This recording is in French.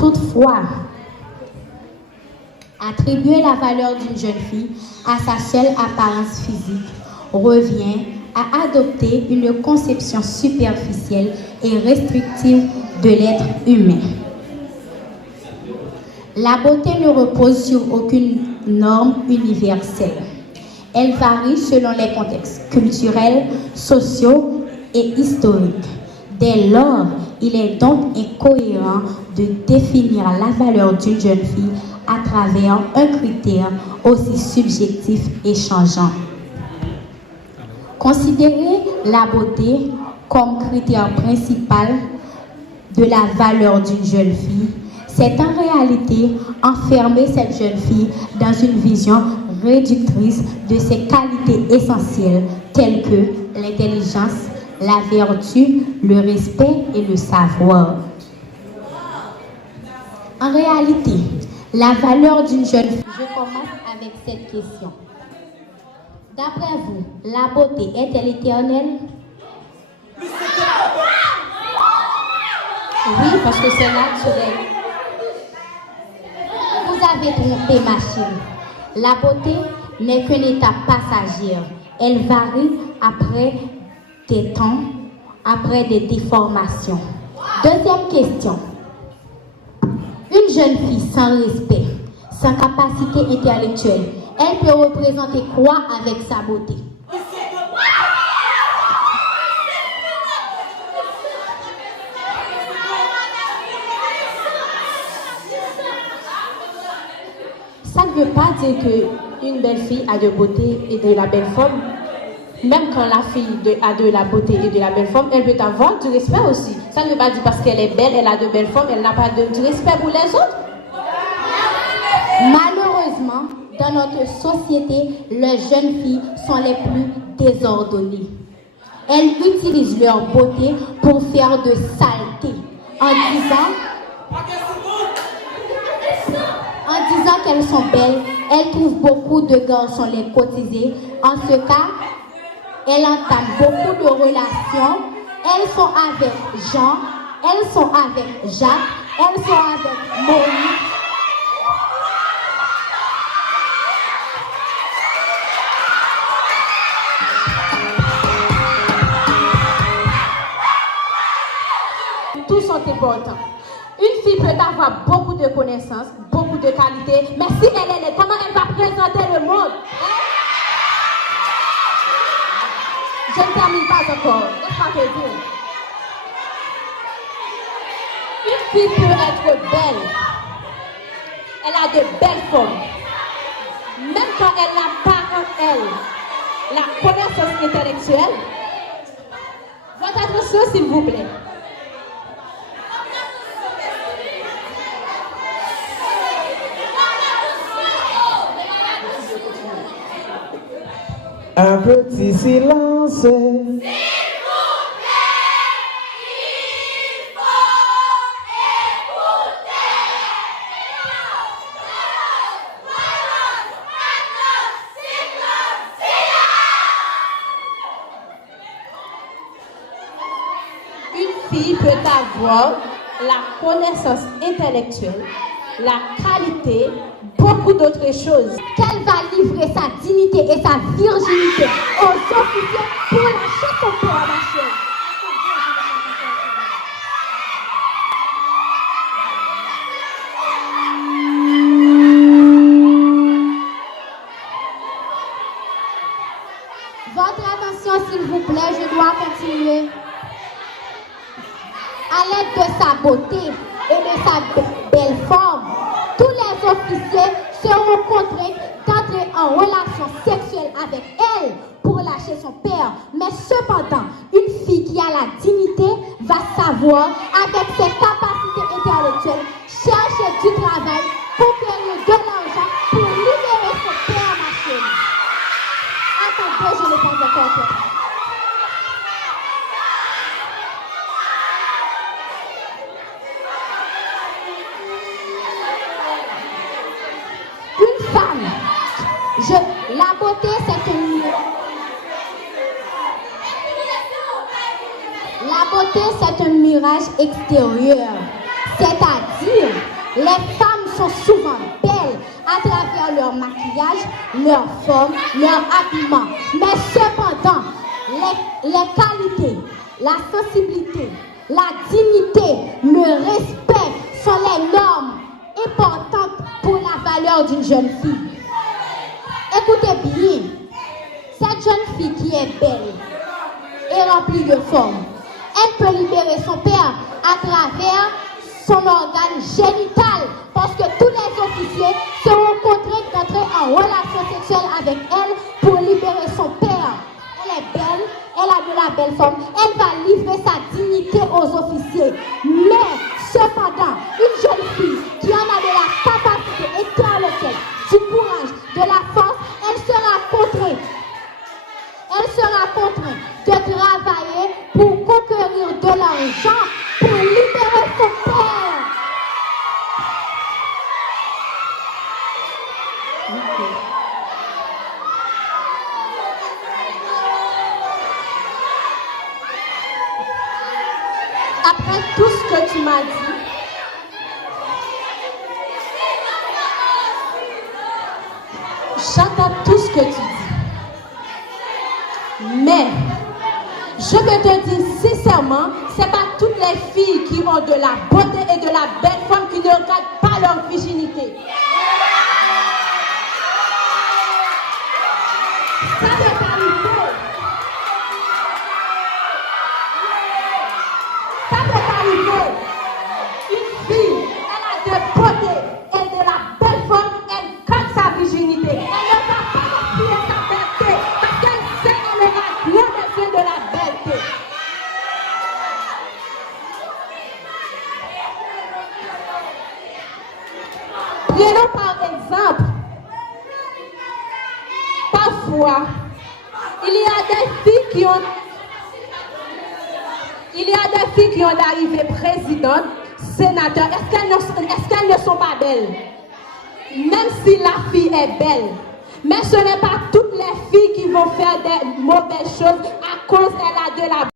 Toutefois, attribuer la valeur d'une jeune fille à sa seule apparence physique revient à adopter une conception superficielle et restrictive de l'être humain. La beauté ne repose sur aucune norme universelle. Elle varie selon les contextes culturels, sociaux et historiques. Dès lors, il est donc incohérent de définir la valeur d'une jeune fille à travers un critère aussi subjectif et changeant. Considérer la beauté comme critère principal de la valeur d'une jeune fille, c'est en réalité enfermer cette jeune fille dans une vision réductrice de ses qualités essentielles telles que l'intelligence, la vertu, le respect et le savoir. En réalité, la valeur d'une jeune fille, je commence avec cette question. D'après vous, la beauté est-elle éternelle? Oui, parce que c'est naturel. Vous avez trompé ma chérie. La beauté n'est qu'une étape passagère. Elle varie après des temps, après des déformations. Deuxième question. Une jeune fille sans respect, sans capacité intellectuelle, elle peut représenter quoi avec sa beauté? Ça ne veut pas dire qu'une belle fille a de beauté et de la belle forme. Même quand la fille a de la beauté et de la belle forme, elle peut avoir du respect aussi. Ça ne veut pas dire parce qu'elle est belle, elle a de belles formes, elle n'a pas du respect pour les autres. Malheureusement, dans notre société, les jeunes filles sont les plus désordonnées. Elles utilisent leur beauté pour faire de saleté en disant qu'elles sont belles. Elles trouvent beaucoup de garçons les cotiser. En ce cas, elles entament beaucoup de relations. Elles sont avec Jean, elles sont avec Jacques, elles sont avec Maurice. Tous sont importants. Une fille peut avoir beaucoup de connaissances, beaucoup de qualités, mais si elle est laide, comment elle va présenter le monde? Je ne termine pas encore. Laisse-moi te dire. Une fille peut être belle. Elle a de belles formes. Même quand elle n'a pas en elle la connaissance intellectuelle. Votre attention, s'il vous plaît. Un petit silence. S'il vous plaît, il faut écouter. Une fille peut avoir la connaissance intellectuelle, la qualité, beaucoup d'autres choses. Qu'elle va livrer sa dignité et sa virginité aux officiers pour lâcher son père à ma chaîne. Votre attention, s'il vous plaît, je dois continuer. À l'aide de sa beauté et de sa belle forme, tous les officiers seront contraints d'entrer en relation sexuelle avec elle pour lâcher son père. Mais cependant, une fille qui a la dignité va savoir, avec ses capacités intellectuelles, chercher du travail pour gagner de l'argent pour libérer son père, ma chérie. Attendez, je ne l'ai pas encore compris. Une femme, la beauté c'est un mirage. La beauté c'est un mirage extérieur, c'est-à-dire Les femmes sont souvent belles à travers leur maquillage, leur forme, leur habillement. Mais cependant, les qualités, la sensibilité, la dignité, le respect sont les normes importantes pour la valeur d'une jeune fille. Écoutez bien, cette jeune fille qui est belle et remplie de forme, elle peut libérer son père à travers son organe génital, parce que tous les officiers seront contraints d'entrer en relation sexuelle avec elle pour libérer son père. Elle est belle, elle a de la belle forme, elle va livrer sa dignité aux officiers. Mais cependant, une jeune fille qui en a de la capacité intellectuelle, du courage, de la force, elle sera contrainte de travailler pour conquérir de l'argent pour libérer son père. Après tout ce que tu m'as dit, j'entends tout ce que tu dis. Mais, je vais te dire sincèrement, ce n'est pas toutes les filles qui ont de la beauté et de la belle forme qui ne regardent pas leur virginité. Ça peut arriver. Ça peut arriver. Une fille, elle a de beauté et de la belle forme, elle garde sa virginité. Elle ne va pas refuser sa belleté parce qu'elle sait qu'elle aura grand besoin de la belleté. Prenons par exemple, parfois, il y a des filles qui ont d'arrivée présidente, sénateur. Est-ce qu'elles ne sont pas belles? Même si la fille est belle. Mais ce n'est pas toutes les filles qui vont faire des mauvaises choses à cause qu'elle a de la